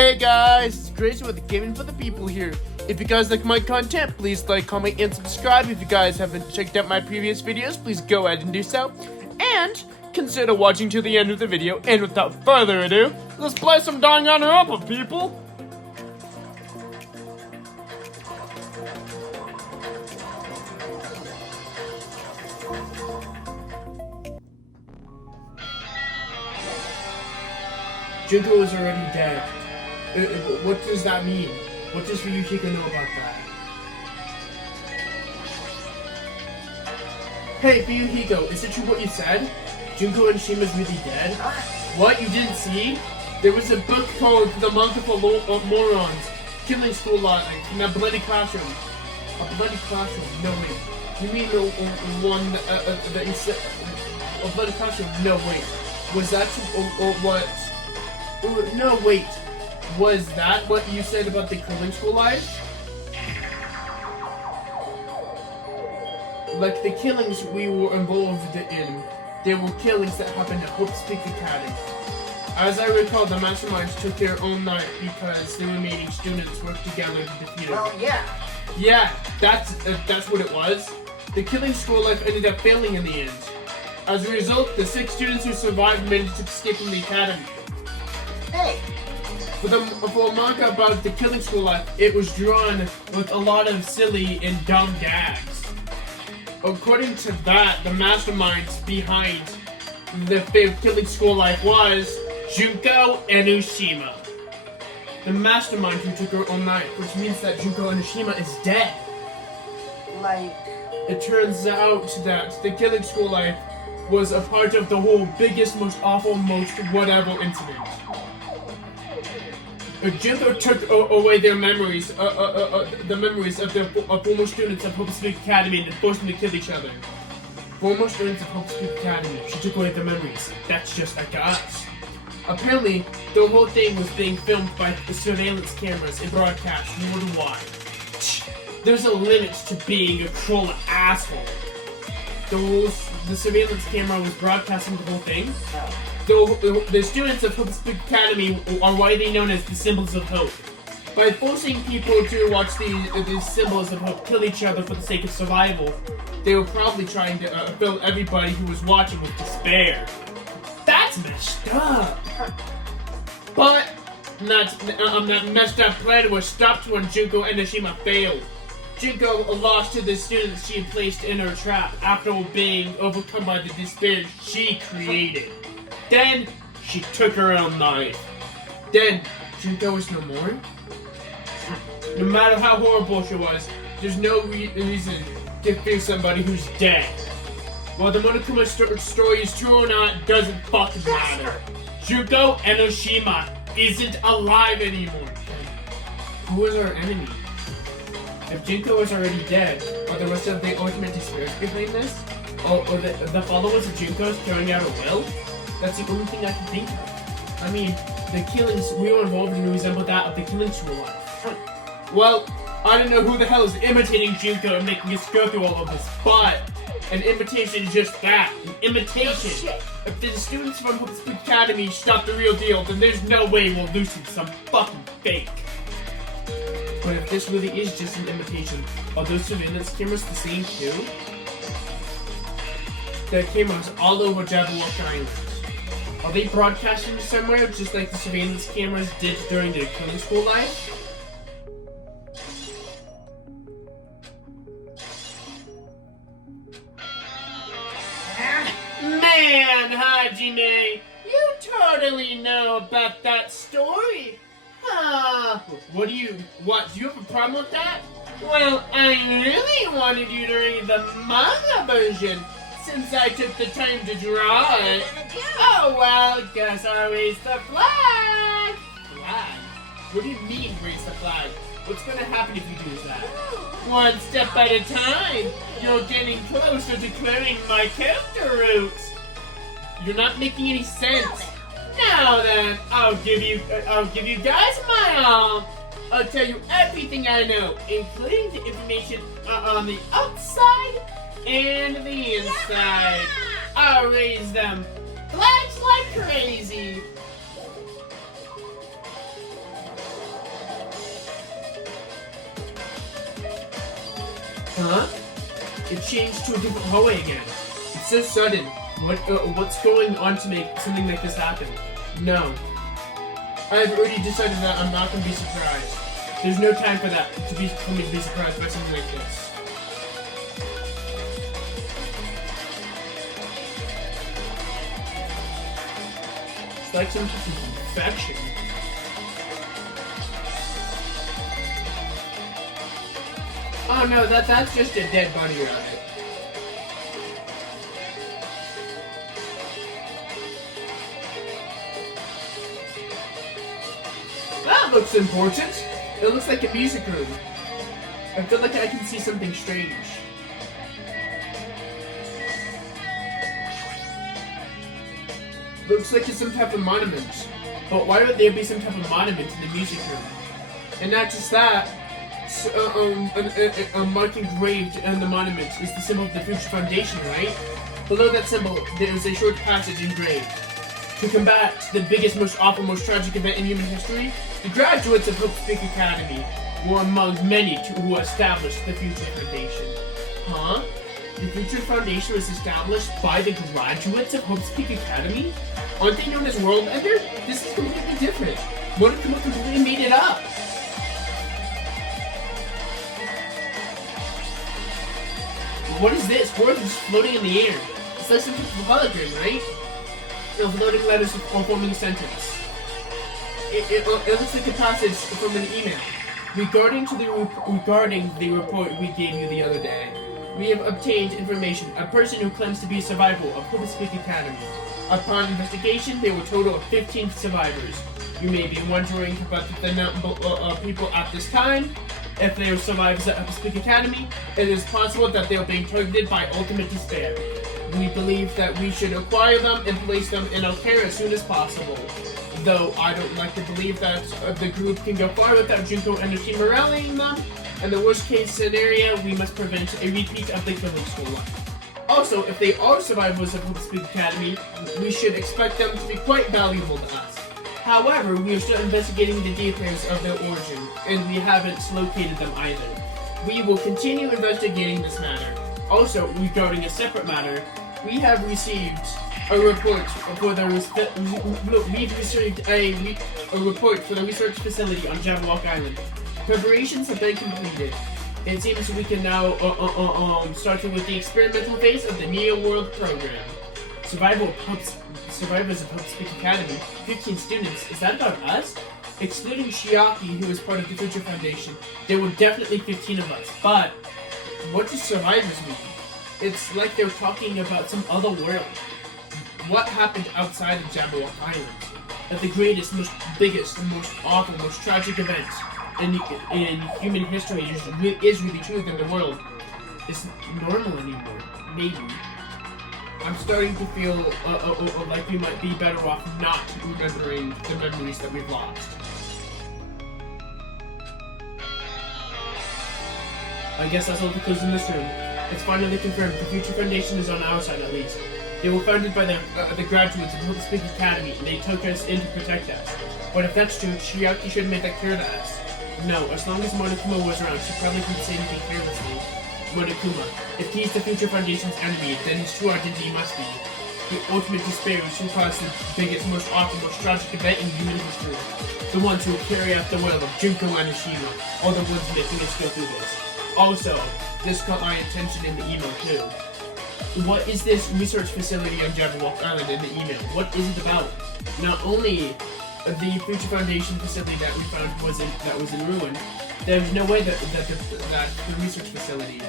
Hey guys, it's Grace with Gaming for the People here. If you guys like my content, please like, comment, and subscribe. If you guys haven't checked out my previous videos, please go ahead and do so. And consider watching to the end of the video. And without further ado, let's play some Danganronpa, people! Junko is already dead. What does that mean? What does Ryuhiko know about that? Hey, Ryuhiko, is it true what you said? Junko and Shima's really dead? What, you didn't see? There was a book called The Monk of Morons, Killing School Logic, in a bloody classroom. A bloody classroom? No, wait. You mean the one that you said? A bloody classroom? No, wait. Was that what? No, wait. Was that what you said about the killing school life? Like the killings we were involved in, they were killings that happened at Hope's Peak Academy. As I recall, the masterminds took their own life because the remaining students worked together to defeat it. Well, yeah. Yeah, that's what it was. The killing school life ended up failing in the end. As a result, the 6 students who survived managed to escape from the academy. Hey! For a manga about the killing school life, it was drawn with a lot of silly and dumb gags. According to that, the masterminds behind the killing school life was Junko Enoshima. The mastermind who took her own life, which means that Junko Enoshima is dead. Like... It turns out that the killing school life was a part of the whole biggest, most awful, most whatever incident. Junko took away their memories, the memories of their former students of Hope's Peak Academy and forced them to kill each other. Former students of Hope's Peak Academy, she took away their memories. That's just like us. Apparently, the whole thing was being filmed by the surveillance cameras and broadcast worldwide. There's a limit to being a cruel asshole. The surveillance camera was broadcasting the whole thing. The students of Hope's Peak Academy are widely known as the Symbols of Hope. By forcing people to watch these Symbols of Hope kill each other for the sake of survival, they were probably trying to fill everybody who was watching with despair. That's messed up! But that messed up plan was stopped when Junko Enoshima failed. Junko lost to the students she had placed in her trap after being overcome by the despair she created. Then, she took her own life. Then, Junko was no more. No matter how horrible she was, there's no reason to fear somebody who's dead. Whether Monokuma story is true or not doesn't fucking matter. Junko Enoshima isn't alive anymore. Who is our enemy? If Junko is already dead, are the rest of the ultimate spirits behind this? Or the followers of Junko's carrying out a will? That's the only thing I can think of. I mean, the killings we were involved in resemble that of the killing school life. Well, I don't know who the hell is imitating Junko and making us go through all of this, but an imitation is just that, an imitation. If the students from Hope's Peak Academy stop the real deal, then there's no way we'll loosen some fucking fake. But if this really is just an imitation, are those surveillance cameras the same too? The cameras all over Jabberwock Island. Are they broadcasting somewhere just like the surveillance cameras did during the killing school life? Man, Hajime, you totally know about that story. What, do you have a problem with that? Well, I really wanted you to read the manga version, since I took the time to draw it. Oh well, guess I'll raise the flag! Flag? What do you mean, raise the flag? What's gonna happen if you do that? One step at a time! You're getting closer to clearing my character roots! You're not making any sense! Now then, I'll give you guys my all! I'll tell you everything I know, including the information on the outside and the inside. I'll raise them flags like crazy. Huh? It changed to a different hallway again. It's so sudden. What's going on to make something like this happen? No. I've already decided that I'm not going to be surprised. There's no time for that for me to be surprised by something like this. It's like some type of infection. Oh no, that's just a dead bunny rabbit. That looks important. It looks like a music room. I feel like I can see something strange. Looks like it's some type of monument. But why would there be some type of monument in the music room? And not just that, a mark engraved in the monument is the symbol of the Future Foundation, right? Below that symbol, there is a short passage engraved. To combat the biggest, most awful, most tragic event in human history, the graduates of Hope's Peak Academy were among many who established the Future Foundation. Huh? The Future Foundation was established by the graduates of Hope's Peak Academy? Aren't they known as World Ender? This is completely different. What if Hope completely made it up? What is this? Words just floating in the air. It's like some type of hologram, right? No, floating letters forming a sentence. It looks like a passage from an email. Regarding the report we gave you the other day, we have obtained information. A person who claims to be a survivor of Hope's Peak Academy. Upon investigation, there were a total of 15 survivors. You may be wondering about the number of people at this time. If they are survivors at Hope's Peak Academy, it is possible that they are being targeted by ultimate despair. We believe that we should acquire them and place them in our care as soon as possible. Though I don't like to believe that the group can go far without Junko and her team rallying them. In the worst case scenario, we must prevent a repeat of the killing school. Also, if they are survivors of Hope's Peak Academy, we should expect them to be quite valuable to us. However, we are still investigating the details of their origin, and we haven't located them either. We will continue investigating this matter. Also, regarding a separate matter, we have received a report for the report for the research facility on Jabberwock Island. Preparations have been completed. It seems we can now start with the experimental phase of the Neo World program. Survivors of Hope's Peak Academy, 15 students. Is that about us? Excluding Shiaki, who is part of the Future Foundation, there were definitely 15 of us. But what does survivors mean? It's like they're talking about some other world. What happened outside of Jabberwock Island? That the greatest, most biggest, most awful, most tragic event in human history is really true than the world isn't normal anymore. Maybe. I'm starting to feel like we might be better off not remembering the memories that we've lost. I guess that's all the clues in this room. It's finally confirmed. The Future Foundation is on our side, at least. They were founded by the graduates of Hope's Peak Academy, and they took us in to protect us. But if that's true, Shiaki should have made that clear to us. No, as long as Monokuma was around, she probably couldn't say anything carelessly. Monokuma. If he's the Future Foundation's enemy, then his true identity must be the ultimate despairers who caused the biggest, most awful, most tragic event in human history. The ones who will carry out the will of Junko and Ashima, or the ones making us go through this. Also, this caught my attention in the email too. What is this research facility on Jabberwock Island in the email? What is it about? Not only the Future Foundation facility that we found was in ruin, there's no way that the research facility,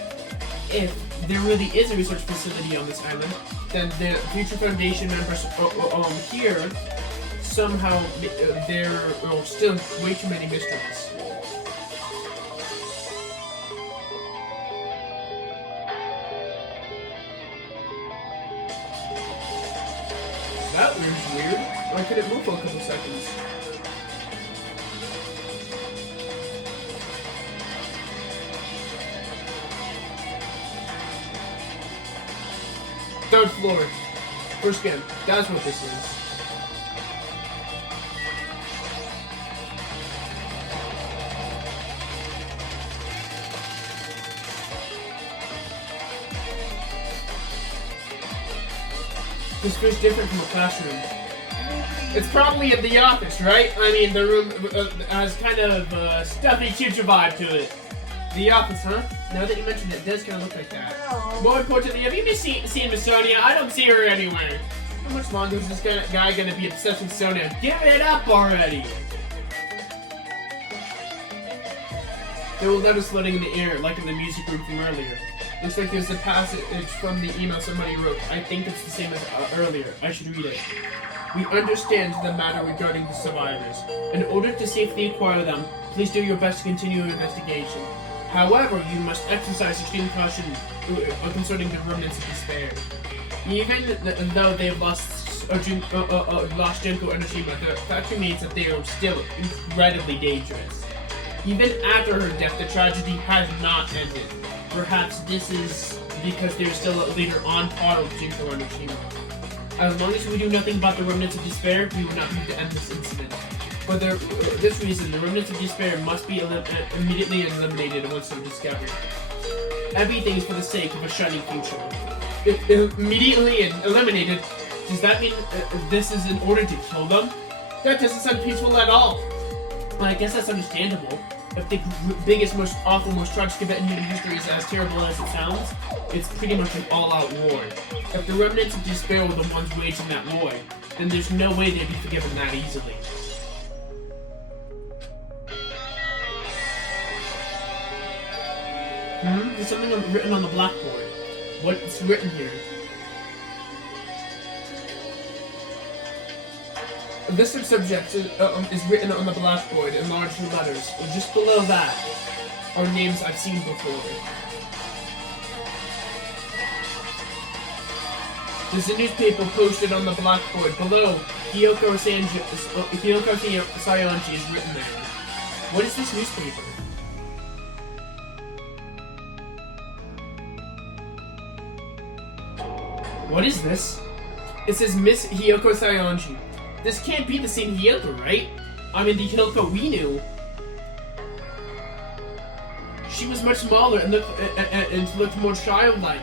if there really is a research facility on this island, then the Future Foundation members here, somehow there are still way too many mysteries. That was weird. I couldn't move for a couple seconds. Third floor. First scan. That's what this is. This feels different from a classroom. It's probably in the office, right? I mean, the room has kind of a stuffy teacher vibe to it. The office, huh? Now that you mentioned it, it does kind of look like that. No. More importantly, have you been seeing Miss Sonia? I don't see her anywhere. How much longer is this guy gonna be obsessed with Sonia? Give it up already! There were letters floating in the air, like in the music room from earlier. Looks like there's a passage from the email somebody wrote. I think it's the same as earlier. I should read it. We understand the matter regarding the survivors. In order to safely acquire them, please do your best to continue your investigation. However, you must exercise extreme caution concerning the remnants of despair. Even though they have lost Junko and Oshima, the fact remains that they are still incredibly dangerous. Even after her death, the tragedy has not ended. Perhaps this is because there is still a leader on par with Junko and Oshima. As long as we do nothing about the remnants of despair, we will not need to end this incident. For this reason, the remnants of despair must be immediately eliminated once they're discovered. Everything is for the sake of a shining future. If immediately eliminated, does that mean this is in order to kill them? That doesn't sound peaceful at all. Well, I guess that's understandable. If the biggest, most awful, most tragic event in human history is as terrible as it sounds, it's pretty much an all-out war. If the remnants of despair were the ones waging that war, then there's no way they'd be forgiven that easily. There's something written on the blackboard. What's written here? A list of subjects is written on the blackboard in large letters. And just below that are names I've seen before. There's a newspaper posted on the blackboard. Below, Hiyoko Sayanji is written there. What is this newspaper? What is this? It says Miss Hiyoko Sayanji. This can't be the same Hiyoko, right? I mean, the Hiyoko we knew. She was much smaller and looked more childlike.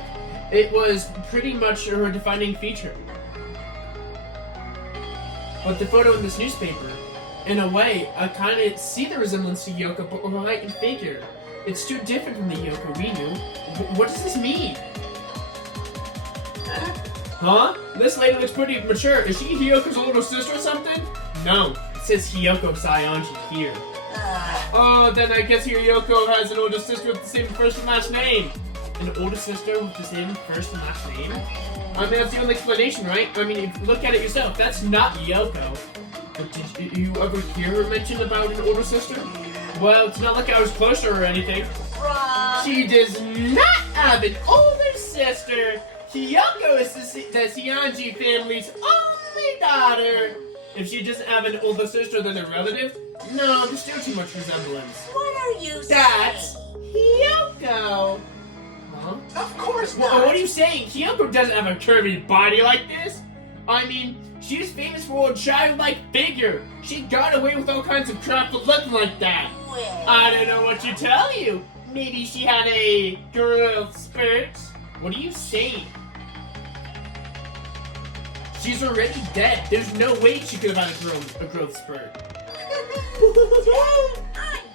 It was pretty much her defining feature. But the photo in this newspaper, in a way, I kind of see the resemblance to Hiyoko, but her height and figure. It's too different from the Hiyoko we knew. What does this mean? Huh? This lady looks pretty mature. Is she Hiyoko's older sister or something? No. It says Hiyoko Sayanji here. Oh, then I guess Hiyoko has an older sister with the same first and last name. An older sister with the same first and last name? I mean, that's the only explanation, right? I mean, if you look at it yourself, that's not Hiyoko. But did you ever hear her mention about an older sister? Well, it's not like I was close to her or anything. Wrong. She does not have an older sister. Hiyoko is the Sayanji family's only daughter. If she doesn't have an older sister than a relative, no, there's still too much resemblance. What are you That's saying? Hiyoko. Huh? Of course Well, not. what are you saying? Hiyoko doesn't have a curvy body like this. I mean, she's famous for a childlike figure. She got away with all kinds of crap for looking like that. Well, I don't know what to tell you. Maybe she had a growth spurt. What are you saying? She's already dead. There's no way she could have had a growth spurt.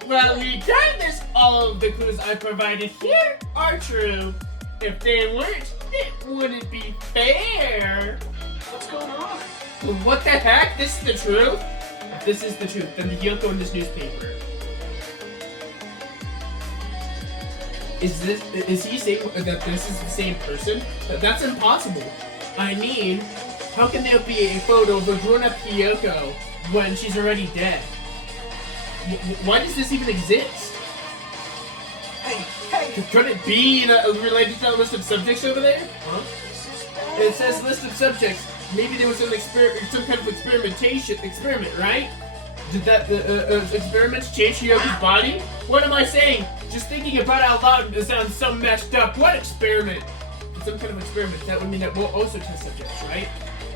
Well, regardless, all of the clues I provided here are true. If they weren't, it wouldn't be fair. what's going on? What the heck? This is the truth? If this is the truth, then the Hiyoko in this newspaper. Is he saying that this is the same person? That's impossible. I mean, how can there be a photo of a grown-up Hiyoko when she's already dead? Why does this even exist? Hey, Could it be related to that list of subjects over there? Huh? It says list of subjects. Maybe there was some kind of experiment, right? Did that experiments change Hyoko's body? What am I saying? Just thinking about it out loud, it sounds so messed up. What experiment? Some kind of experiment. That would mean that we'll also test subjects, right?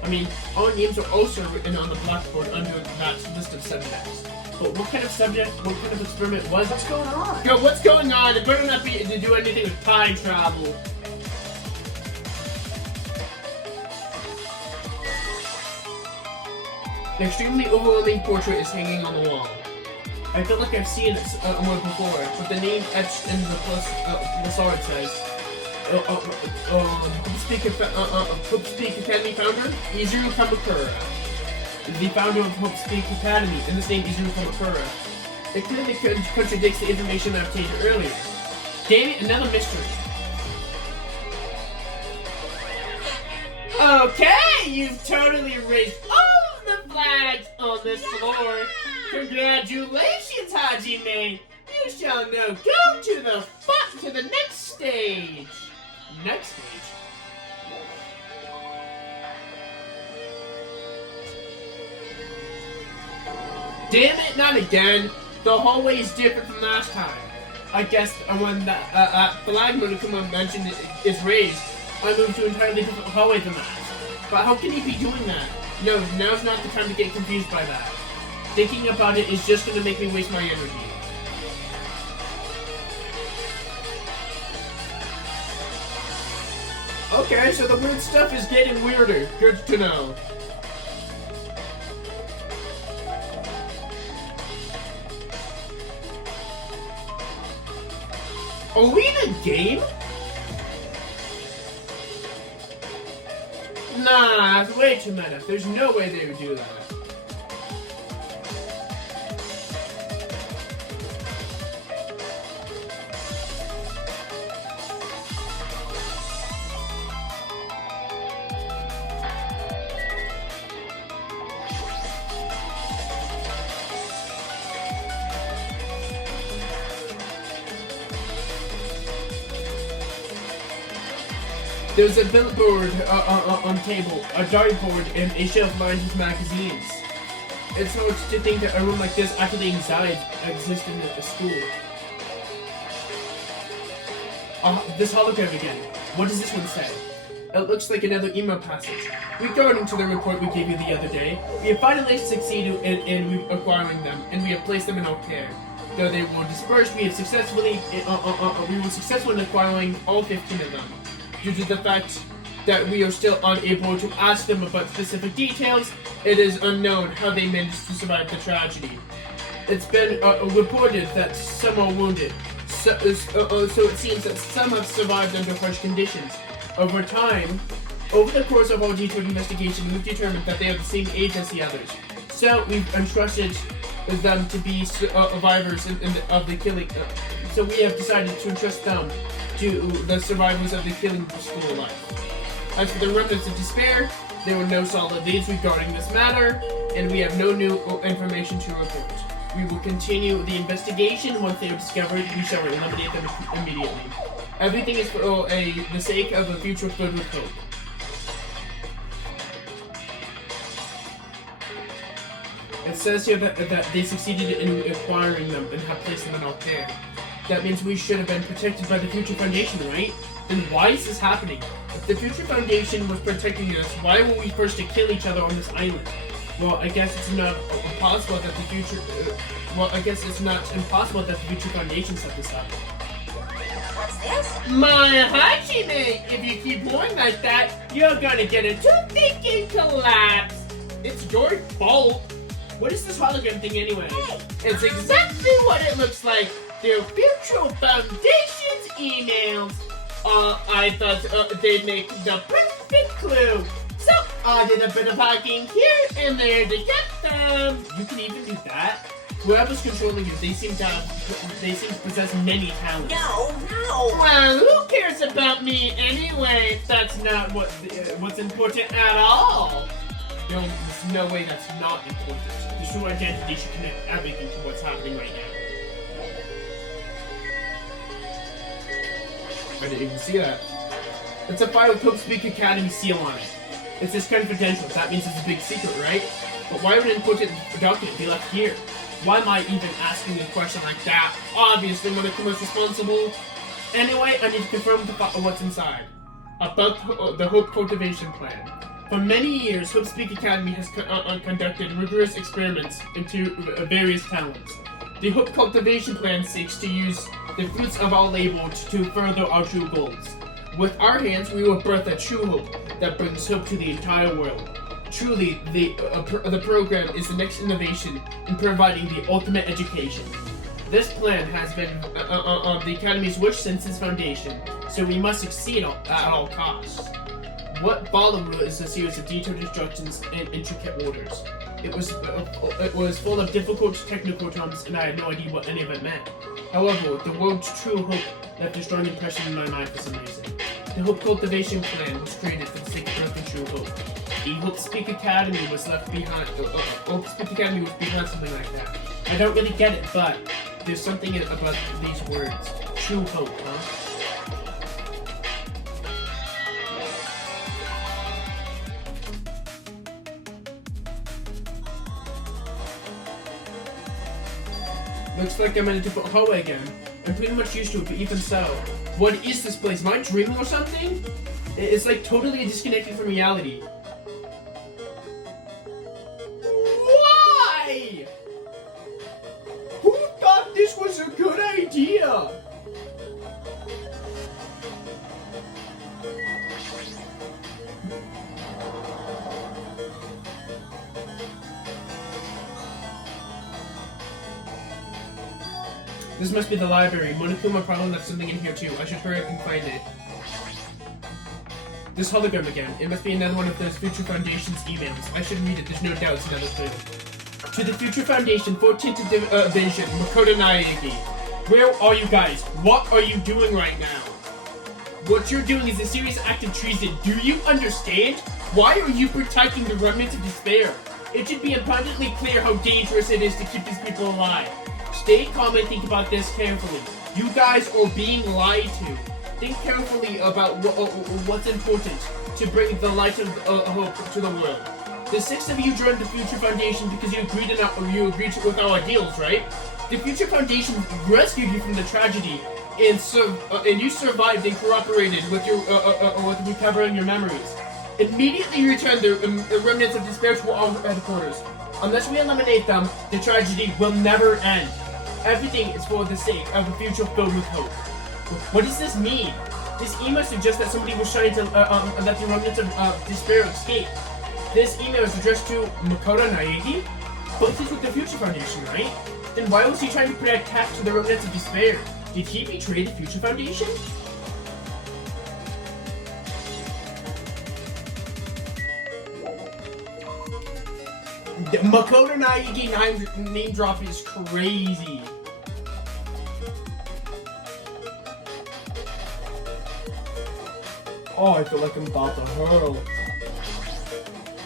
I mean, our names are also written on the blackboard under that list of subjects. But what kind of subject, what kind of experiment was it? what's going on? Yo, what's going on? It better not be to do anything with time travel. An extremely overwhelming portrait is hanging on the wall. I feel like I've seen it one before, but the name etched in the facade says, Hope Speak Academy founder, Izuru Kamakura. The founder of Hope Speak Academy, and this name is Izuru Kamakura. It clearly contradicts the information I obtained earlier. Damn it, another mystery. Okay, you've totally raised all the flags on this floor. Congratulations, Hajime. You shall now go to the next stage. Next stage? Damn it, not again. The hallway is different from last time. I guess when that flag Monokuma mentioned is raised, I moved to an entirely different hallway than that. But how can he be doing that? No, now's not the time to get confused by that. Thinking about it is just gonna make me waste my energy. Okay, so the weird stuff is getting weirder. Good to know. Are we in a game? Nah, that's way too meta. There's no way they would do that. There's a billboard on table, a dartboard, and a shelf lined with magazines. It's hard to think that a room like this actually exists in a school. This hologram again. What does this one say? It looks like another email passage. Regarding to the report we gave you the other day, we have finally succeeded in acquiring them, and we have placed them in our care. Though they were dispersed, we will successfully in acquiring all 15 of them. Due to the fact that we are still unable to ask them about specific details, it is unknown how they managed to survive the tragedy. It's been reported that some are wounded, so it seems that some have survived under harsh conditions. Over the course of our detailed investigation, we've determined that they are the same age as the others. So we've entrusted them to be survivors of the killing. So we have decided to entrust them to the survivors of the killing of the school life. As for the remnants of despair, there were no solid leads regarding this matter, and we have no new information to report. We will continue the investigation. Once they are discovered, we shall eliminate them immediately. Everything is for the sake of a future filled with hope. It says here that they succeeded in acquiring them and have placed them in our care. That means we should have been protected by the Future Foundation, right? Then why is this happening? If the Future Foundation was protecting us, why were we forced to kill each other on this island? Well, I guess it's not impossible that the Future Foundation set this up. What's this? My Hajime! If you keep going like that, you're gonna get a toothache and collapse. It's your fault. What is this hologram thing anyway? Hey. It's exactly what it looks like. They're Future Foundation's emails. I thought they'd make the perfect clue. So I did a bit of hacking here and there to get them. You can even do that? Whoever's controlling you, they seem to possess many talents. No. Well, who cares about me anyway? That's not what's important at all. No, there's no way that's not important. The true identity should connect everything to what's happening right now. I didn't even see that. It's a file with Hope Speak Academy seal on it. It says confidential. That means it's a big secret, right? But why would an important document be left here? Why am I even asking a question like that? Obviously, Monokuma's responsible. Anyway, I need to confirm what's inside. About the Hope Cultivation Plan. For many years, Hope Speak Academy has conducted rigorous experiments into various talents. The Hope Cultivation Plan seeks to use the fruits of our labor to further our true goals. With our hands, we will birth a true hope that brings hope to the entire world. Truly, the program is the next innovation in providing the ultimate education. This plan has been the Academy's wish since its foundation, so we must succeed at all costs. What followed is a series of detailed instructions and intricate orders. It was full of difficult technical terms, and I had no idea what any of it meant. However, the world's true hope left a strong impression in my mind for some reason. The Hope Cultivation Plan was created for the sake of Earth and true hope. The Hope Speak Academy was left behind. Hope Speak Academy was behind something like that. I don't really get it, but there's something about these words. True hope, huh? Looks like I'm in a different hallway again. I'm pretty much used to it, but even so. What is this place? Am I dreaming or something? It's like totally disconnected from reality. Why? Who thought this was a good idea? This must be the library. Monokuma probably left something in here too. I should hurry up and find it. This hologram again. It must be another one of those Future Foundation's emails. I should read it. There's no doubt it's another clue. To the Future Foundation, 14th Division, Makoto Naegi. Where are you guys? What are you doing right now? What you're doing is a serious act of treason. Do you understand? Why are you protecting the remnants of despair? It should be abundantly clear how dangerous it is to keep these people alive. Stay calm and think about this carefully. You guys are being lied to. Think carefully about what's important to bring the light of hope to the world. The 6 of you joined the Future Foundation because you agreed with our ideals, right? The Future Foundation rescued you from the tragedy, and you survived and cooperated with with recovering your memories. Immediately you returned the remnants of despair to our headquarters. Unless we eliminate them, the tragedy will never end. Everything is for the sake of a future filled with hope. What does this mean? This email suggests that somebody was trying to let the remnants of despair escape. This email is addressed to Makoto Naegi, but he's with the Future Foundation, right? Then why was he trying to attach to the remnants of despair? Did he betray the Future Foundation? Makoto Naegi name drop is crazy. Oh, I feel like I'm about to hurl.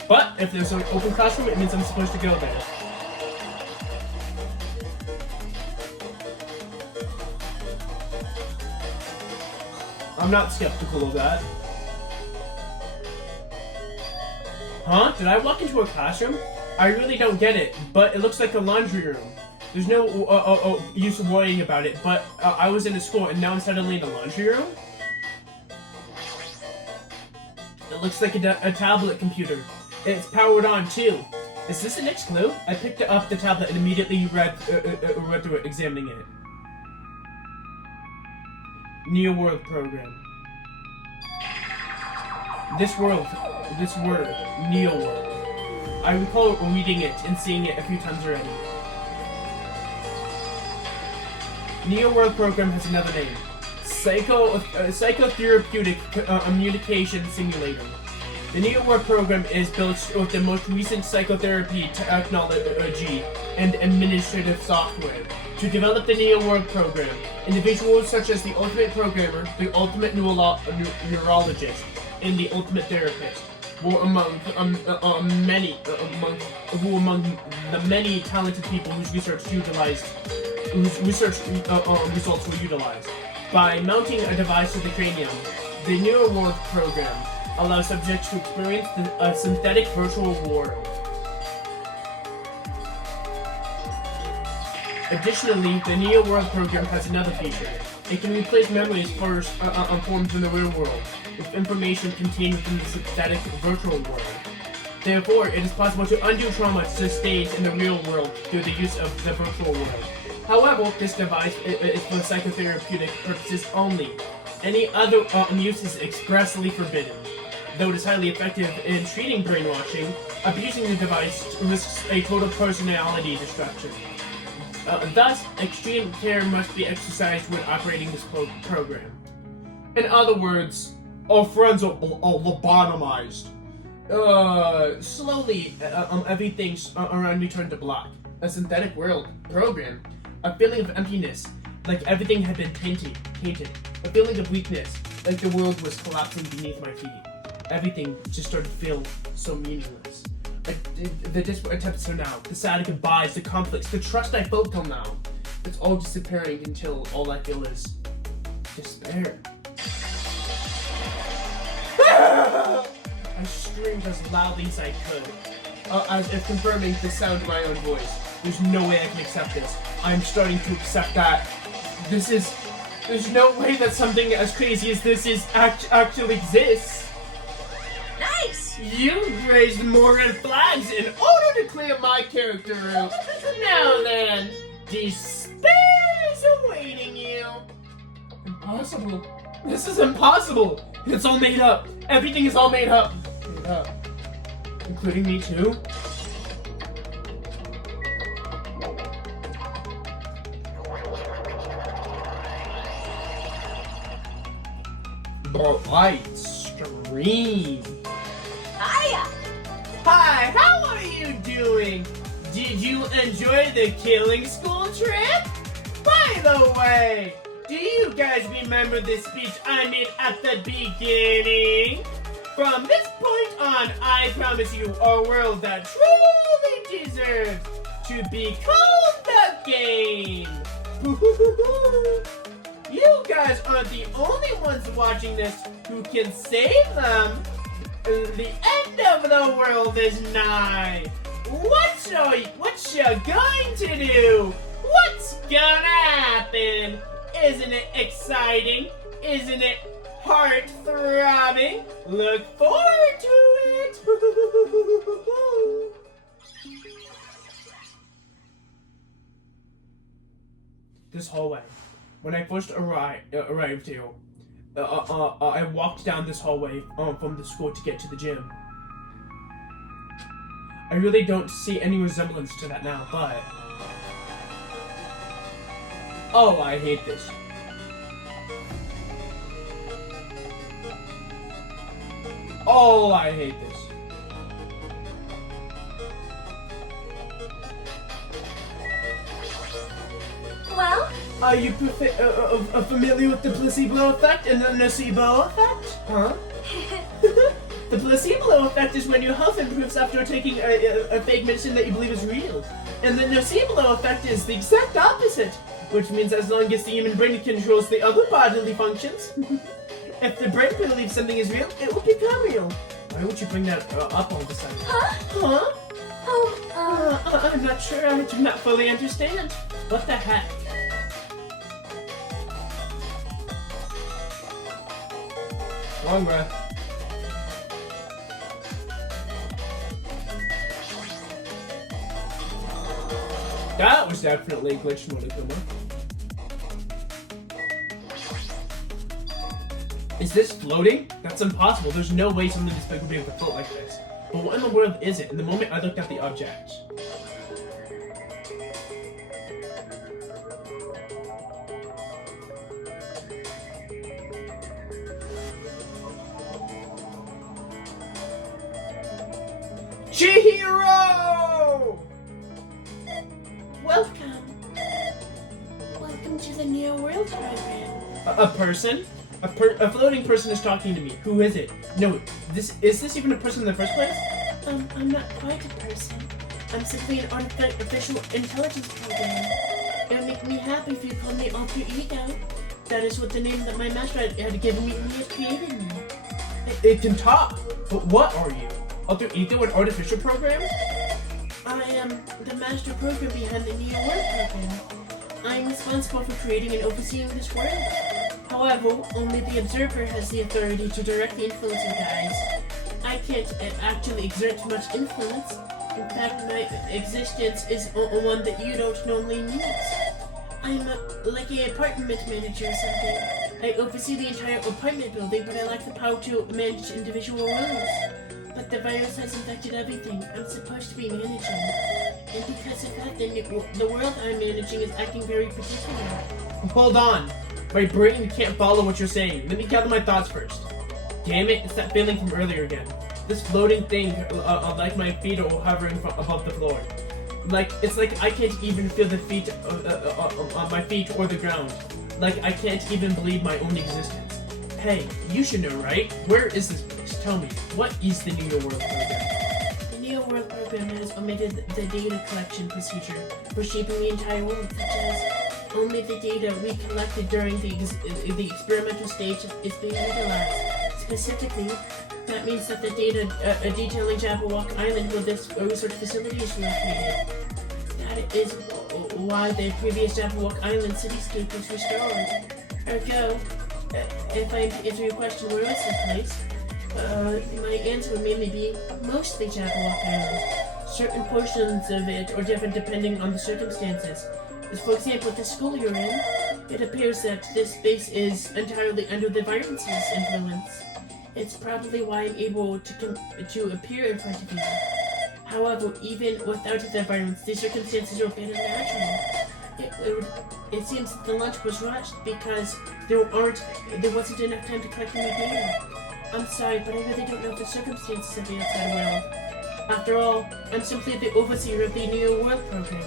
But if there's an open classroom, it means I'm supposed to go there. I'm not skeptical of that. Huh? Did I walk into a classroom? I really don't get it, but it looks like a laundry room. There's no use of worrying about it, but I was in a school and now I'm suddenly in a laundry room? It looks like a tablet computer. It's powered on too. Is this the next clue? I picked up the tablet and immediately read through it, examining it. Neo World Program. This word, Neo World. I recall reading it and seeing it a few times already. Neo World Program has another name. Psychotherapeutic communication simulator. The Neo World Program is built with the most recent psychotherapy technology and administrative software. To develop the Neo World Program, individuals such as the Ultimate Programmer, the Ultimate Neurologist, and the Ultimate Therapist were among the many talented people whose research results were utilized. By mounting a device to the cranium, the Neo World Program allows subjects to experience a synthetic virtual world. Additionally, the Neo World Program has another feature. It can replace memories formed in the real world with information contained within the synthetic virtual world. Therefore, it is possible to undo trauma sustained in the real world through the use of the virtual world. However, this device is for psychotherapeutic purposes only. Any other use is expressly forbidden. Though it is highly effective in treating brainwashing, Abusing the device risks a total personality destruction. Thus, extreme care must be exercised when operating this program. In other words, our friends are lobotomized. Slowly, everything around me turned to black. A synthetic world program. A feeling of emptiness, like everything had been tainted. A feeling of weakness, like the world was collapsing beneath my feet. Everything just started to feel so meaningless. The desperate attempts are now, the sad goodbyes, the conflicts, the trust I felt till now. It's all disappearing until all I feel is despair. I screamed as loudly as I could, as if confirming the sound of my own voice. There's no way I can accept this. I'm starting to accept that there's no way that something as crazy as this actually exists. Nice! You've raised more red flags in order to clear my character out. Now then, despair is awaiting you. Impossible. This is impossible. It's all made up. Everything is all made up. Made up. Including me too. Bright stream. Hiya! Hi, how are you doing? Did you enjoy the killing school trip? By the way, do you guys remember the speech I made at the beginning? From this point on, I promise you a world that truly deserves to be called the game. You guys aren't the only ones watching this who can save them. The end of the world is nigh. What you going to do? What's gonna happen? Isn't it exciting? Isn't it heart-throbbing? Look forward to it! This hallway. When I first arrived here, I walked down this hallway from the school to get to the gym. I really don't see any resemblance to that now, but... Oh, I hate this. Oh, I hate this. Well? Are you familiar with the placebo effect and the nocebo effect? Huh? The placebo effect is when your health improves after taking a fake medicine that you believe is real. And the nocebo effect is the exact opposite, which means as long as the human brain controls the other bodily functions, if the brain believes something is real, it will become real. Why would you bring that up all of a sudden? Huh? Huh? I'm not sure. I do not fully understand. What the heck? Long breath. That was definitely a glitch Monokuma. Is this floating? That's impossible. There's no way something this big would be able to float like this. But what in the world is it? In the moment I looked at the object. Chihiro! Welcome to the New World program. A person? A floating person is talking to me. Who is it? No, is this even a person in the first place? I'm not quite a person. I'm simply an artificial intelligence program. It would make me happy if you called me Alter Ego. That is what the name that my master had given me when he appeared in me. It can talk, but what are you? Alter Ego, an artificial program? I am the master program behind the New World program. I am responsible for creating and overseeing this world. However, only the observer has the authority to directly influence you guys. I can't actually exert much influence. In fact, my existence is one that you don't normally meet. I'm like an apartment manager or something. I oversee the entire apartment building, but I lack the power to manage individual rooms. But the virus has infected everything I'm supposed to be managing. And because of that, the world I'm managing is acting very particular. Hold on. My brain can't follow what you're saying. Let me gather my thoughts first. Damn it, it's that feeling from earlier again. This floating thing, like my feet are hovering above the floor. It's like I can't even feel the feet, on my feet or the ground. Like I can't even believe my own existence. Hey, you should know, right? Where is this place? Tell me, what is the New World Program? The New World Program has omitted the data collection procedure for shaping the entire world, such as only the data we collected during the experimental stage is being utilized. Specifically, that means that the data detailing Jabberwock Island where this research facility is located. That is why the previous Jabberwock Island cityscape was restored. Ergo, if I answer your question, where is this place? My answer would mainly be mostly Jabberwock Island. Certain portions of it are different depending on the circumstances. As for example, the school you're in, it appears that this space is entirely under the virus's influence. It's probably why I'm able to appear in front of you. However, even without the virus, the circumstances are a bit unnatural. It seems that the lunch was rushed because there wasn't enough time to collect any data. I'm sorry, but I really don't know the circumstances of the outside world. After all, I'm simply the overseer of the New World Program.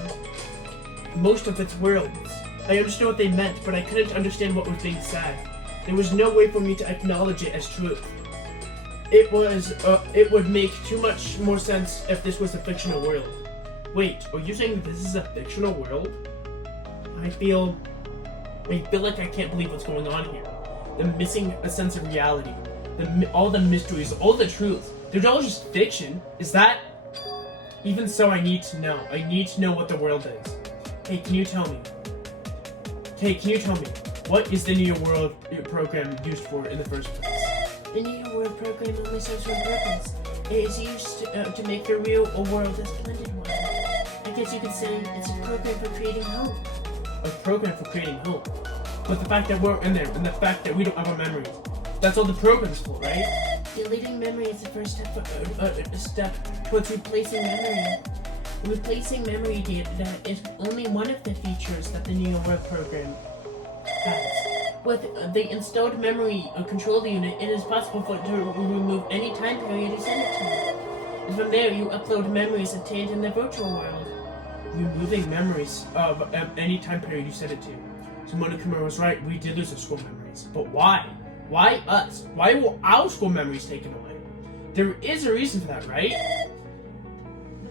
Most of its worlds. I understood what they meant, but I couldn't understand what was being said. There was no way for me to acknowledge it as truth. It would make too much more sense if this was a fictional world. Wait, are you saying that this is a fictional world? I feel like I can't believe what's going on here. The missing a sense of reality. All the mysteries, all the truth. They're all just fiction. Is that... Even so, I need to know. I need to know what the world is. Hey, can you tell me? What is the New World Program used for in the first place? The New World Program only serves one purpose. It is used to make the real world a splendid one. I guess you could say it's a program for creating hope. A program for creating hope. But the fact that we're in there, and the fact that we don't have our memories, that's all the program's for, right? Deleting memory is the first step towards replacing memory. Replacing memory data is only one of the features that the New World Program has. With the installed memory control unit, it is possible for it to remove any time period you send it to. And from there, you upload memories obtained in the virtual world. Removing memories of any time period you send it to. So Monokuma was right, we did lose our school memories. But why? Why us? Why were our school memories taken away? There is a reason for that, right?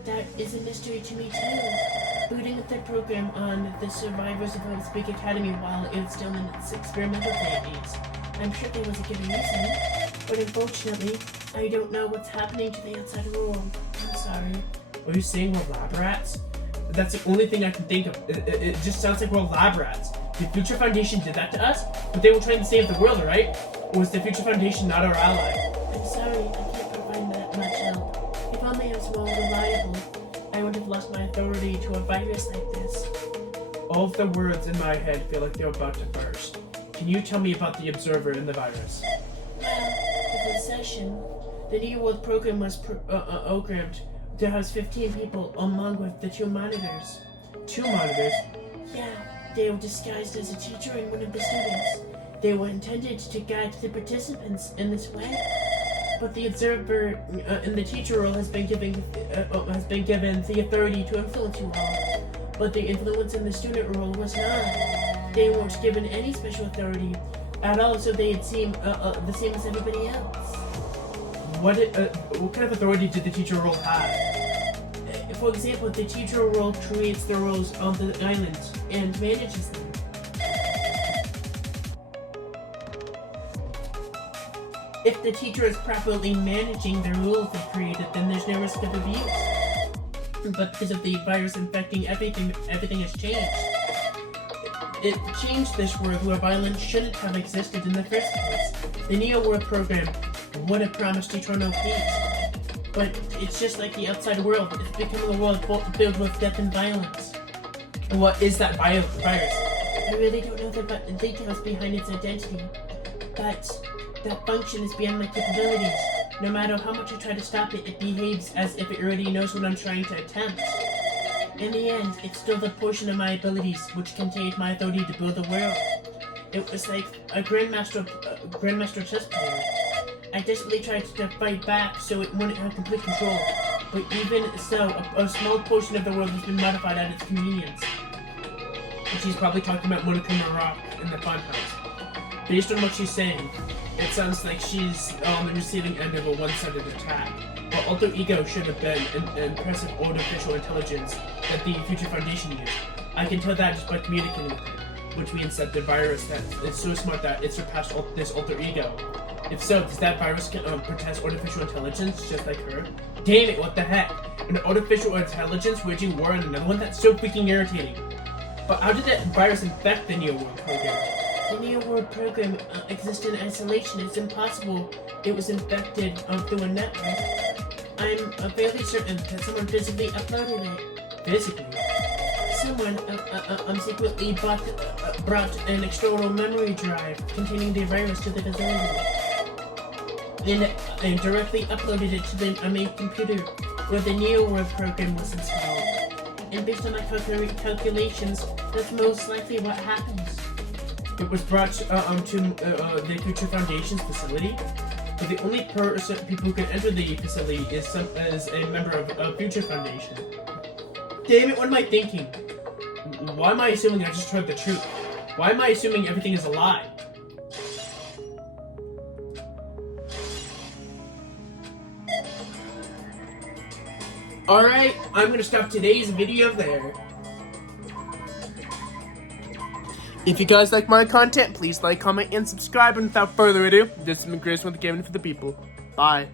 That is a mystery to me too. Booting the program on the survivors of Hope Speak Academy while it was still in its experimental phase. I'm sure there was a good reason, but unfortunately, I don't know what's happening to the outside world. I'm sorry. Are you saying we're lab rats? That's the only thing I can think of. It just sounds like we're lab rats. The Future Foundation did that to us, but they were trying to save the world, right? Or was the Future Foundation not our ally? I'm sorry, I can't provide that much help. If only I was more reliable, I would have lost my authority to a virus like this. All of the words in my head feel like they're about to burst. Can you tell me about the Observer and the virus? Well, with the session, the New World Program was programmed to house 15 people along with the 2 monitors. 2 monitors? Yeah, they were disguised as a teacher and one of the students. They were intended to guide the participants in this way. But the observer in the teacher role has been given the authority to influence you all. But the influence in the student role was not. They weren't given any special authority at all, so they'd seem the same as everybody else. What kind of authority did the teacher role have? For example, the teacher role creates the rules on the island and manages them. If the teacher is properly managing the rules they created, then there's no risk of abuse. But because of the virus infecting everything has changed. It changed this world where violence shouldn't have existed in the first place. The Neo World Program would have promised eternal peace. But it's just like the outside world. It's becoming a world filled with death and violence. What is that virus? I really don't know the details behind its identity. But that function is beyond my capabilities. No matter how much I try to stop it, it behaves as if it already knows what I'm trying to attempt. In the end, it's still the portion of my abilities which contained my authority to build the world. It was like a grandmaster chess player. I desperately tried to fight back so it wouldn't have complete control, but even so, a small portion of the world has been modified at its convenience. And she's probably talking about Monokuma Rock in the funhouse. Based on what she's saying, it sounds like she's on the receiving end of a one-sided attack. While Alter Ego should have been an impressive artificial intelligence that the Future Foundation used. I can tell that just by communicating with it, which means that the virus that is so smart that it surpassed this Alter Ego. If so, does that virus protest artificial intelligence just like her? Damn it, what the heck? An artificial intelligence waging war on another one? That's so freaking irritating. But how did that virus infect the Neo World program? The Neo World program exists in isolation. It's impossible it was infected through a network. I'm fairly certain that someone physically uploaded it. Physically? Someone secretly brought an external memory drive containing the virus to the facility. And directly uploaded it to the main computer where the Neo World program was installed. And based on my calculations, that's most likely what happens. It was brought to the Future Foundation's facility, but the only people who can enter the facility is a member of Future Foundation. Damn it, what am I thinking? Why am I assuming I just heard the truth? Why am I assuming everything is a lie? Alright, I'm gonna stop today's video there. If you guys like my content, please like, comment, and subscribe. And without further ado, this has been Chris with the Gaming for the People. Bye.